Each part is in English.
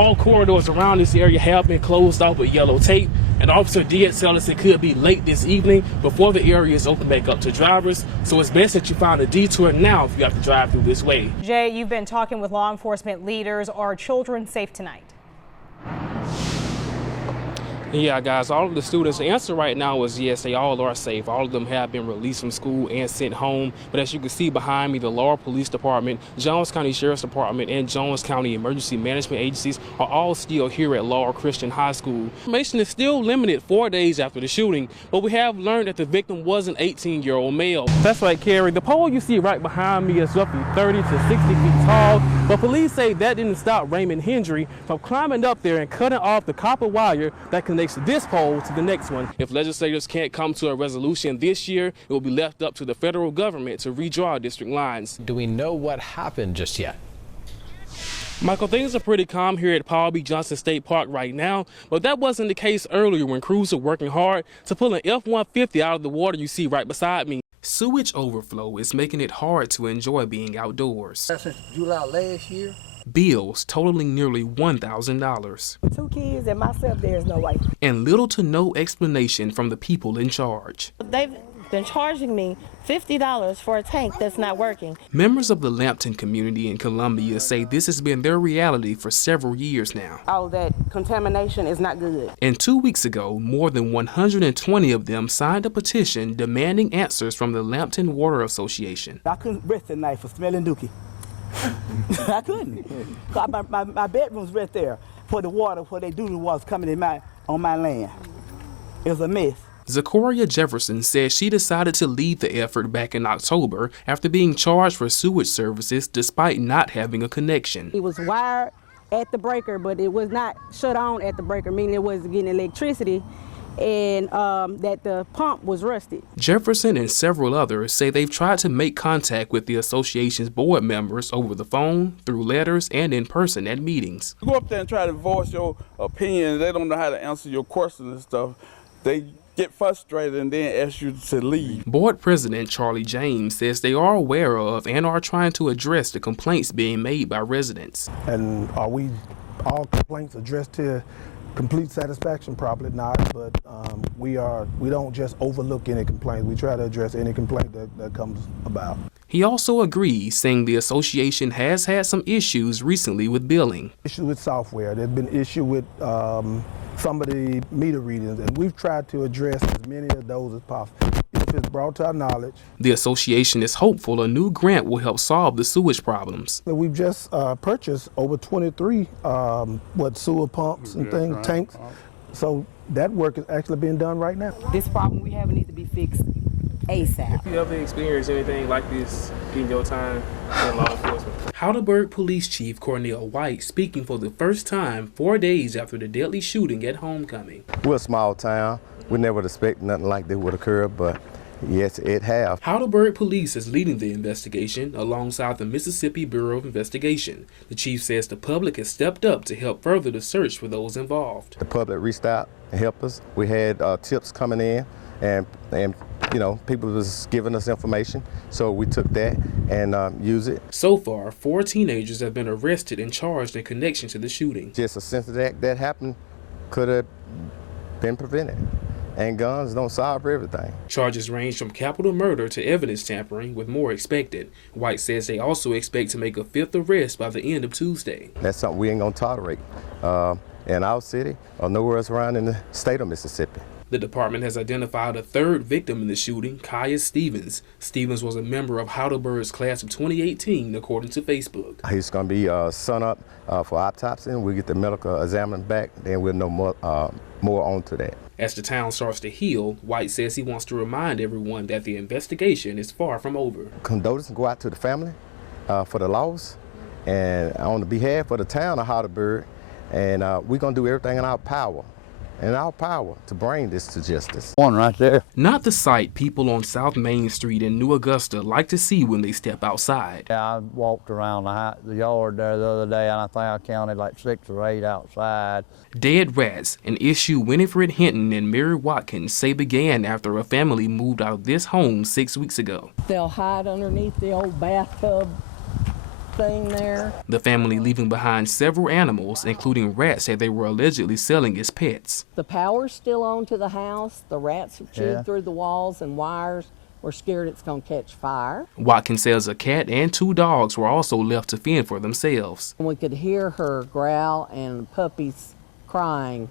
All corridors around this area have been closed off with yellow tape. An officer did tell us it could be late this evening before the area is open back up to drivers. So it's best that you find a detour now if you have to drive through this way. Jay, you've been talking with law enforcement leaders. Are children safe tonight? Yeah, guys, all of the students' answer right now is yes, they all are safe. All of them have been released from school and sent home. But as you can see behind me, the Laurel Police Department, Jones County Sheriff's Department, and Jones County Emergency Management Agencies are all still here at Laurel Christian High School. Information is still limited 4 days after the shooting, but we have learned that the victim was an 18-year-old male. That's right, Carrie. The pole you see right behind me is roughly 30 to 60 feet tall, but police say that didn't stop Raymond Hendry from climbing up there and cutting off the copper wire that connects this pole to the next one. If legislators can't come to a resolution this year, it will be left up to the federal government to redraw district lines. Do we know what happened just yet? Michael, things are pretty calm here at Paul B. Johnson State Park right now, but that wasn't the case earlier when crews were working hard to pull an F-150 out of the water you see right beside me. Sewage overflow is making it hard to enjoy being outdoors. Since July last year. Bills totaling nearly $1,000. 2 kids and myself, there's no way. And little to no explanation from the people in charge. They've been charging me $50 for a tank that's not working. Members of the Lampton community in Columbia say this has been their reality for several years now. All that contamination is not good. And 2 weeks ago, more than 120 of them signed a petition demanding answers from the Lampton Water Association. I couldn't rest at night for smelling dookie. I couldn't. My bedroom's right there for the water, where they do the water's coming in on my land. It was a mess. Zakoria Jefferson says she decided to lead the effort back in October after being charged for sewage services despite not having a connection. It was wired at the breaker, but it was not shut on at the breaker, meaning it wasn't getting electricity, and that the pump was rusted. Jefferson and several others say they've tried to make contact with the association's board members over the phone, through letters, and in person at meetings. You go up there and try to voice your opinion, they don't know how to answer your questions and stuff. They get frustrated and then ask you to leave. Board President Charlie James says they are aware of and are trying to address the complaints being made by residents. And are we all complaints addressed to complete satisfaction? Probably not, but we don't just overlook any complaints. We try to address any complaint that comes about. He also agrees, saying the association has had some issues recently with billing. Issue with software. There's been issue with some of the meter readings, and we've tried to address as many of those as possible. If it's brought to our knowledge. The association is hopeful a new grant will help solve the sewage problems. We've just purchased over 23 sewer pumps and things, tanks. So that work is actually being done right now. This problem we have needs to be fixed ASAP. You ever experienced anything like this in your time in law enforcement? Heidelberg Police Chief Cornell White speaking for the first time 4 days after the deadly shooting at homecoming. We're a small town. We never expect nothing like this would occur, but yes, it has. Heidelberg Police is leading the investigation alongside the Mississippi Bureau of Investigation. The chief says the public has stepped up to help further the search for those involved. The public reached out and helped us. We had tips coming in, and people was giving us information, so we took that and used it. So far, 4 teenagers have been arrested and charged in connection to the shooting. Just a sensitive act that happened could have been prevented. And guns don't solve everything. Charges range from capital murder to evidence tampering, with more expected. White says they also expect to make a 5th arrest by the end of Tuesday. That's something we ain't gonna tolerate in our city or nowhere else around in the state of Mississippi. The department has identified a 3rd victim in the shooting, Kaya Stevens. Stevens was a member of Heidelberg's class of 2018, according to Facebook. He's going to be sent up for autopsy, and we'll get the medical examiner back, then we'll know more on to that. As the town starts to heal, White says he wants to remind everyone that the investigation is far from over. Condolences go out to the family for the loss, and on the behalf of the town of Heidelberg, and we're going to do everything in our power. To bring this to justice. One right there. Not the sight people on South Main Street in New Augusta like to see when they step outside. Yeah, I walked around the yard there the other day, and I think I counted like 6 or 8 outside. Dead rats, an issue Winifred Hinton and Mary Watkins say began after a family moved out of this home 6 weeks ago. They'll hide underneath the old bathtub anything there. The family leaving behind several animals, including rats that they were allegedly selling as pets. The power's still on to the house. The rats have chewed Yeah. through the walls and wires. We're scared it's going to catch fire. Watkins says a cat and 2 dogs were also left to fend for themselves. We could hear her growl and puppies crying,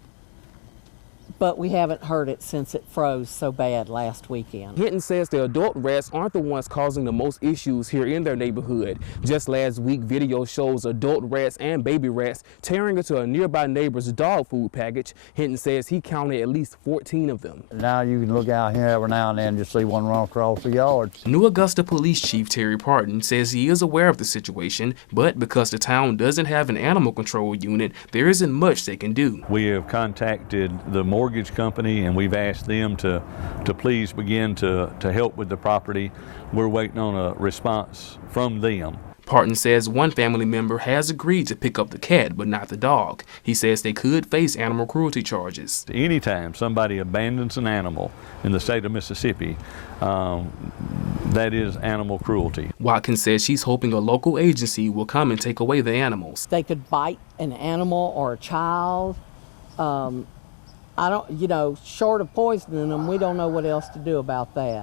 but we haven't heard it since it froze so bad last weekend. Hinton says the adult rats aren't the ones causing the most issues here in their neighborhood. Just last week, video shows adult rats and baby rats tearing into a nearby neighbor's dog food package. Hinton says he counted at least 14 of them. Now you can look out here every now and then and just see one run across the yard. New Augusta Police Chief Terry Parton says he is aware of the situation, but because the town doesn't have an animal control unit, there isn't much they can do. We have contacted the mortgage company and we've asked them to please begin to help with the property. We're waiting on a response from them. Parton says one family member has agreed to pick up the cat, but not the dog. He says they could face animal cruelty charges. Anytime somebody abandons an animal in the state of Mississippi, that is animal cruelty. Watkins says she's hoping a local agency will come and take away the animals. They could bite an animal or a child. Short of poisoning them, we don't know what else to do about that.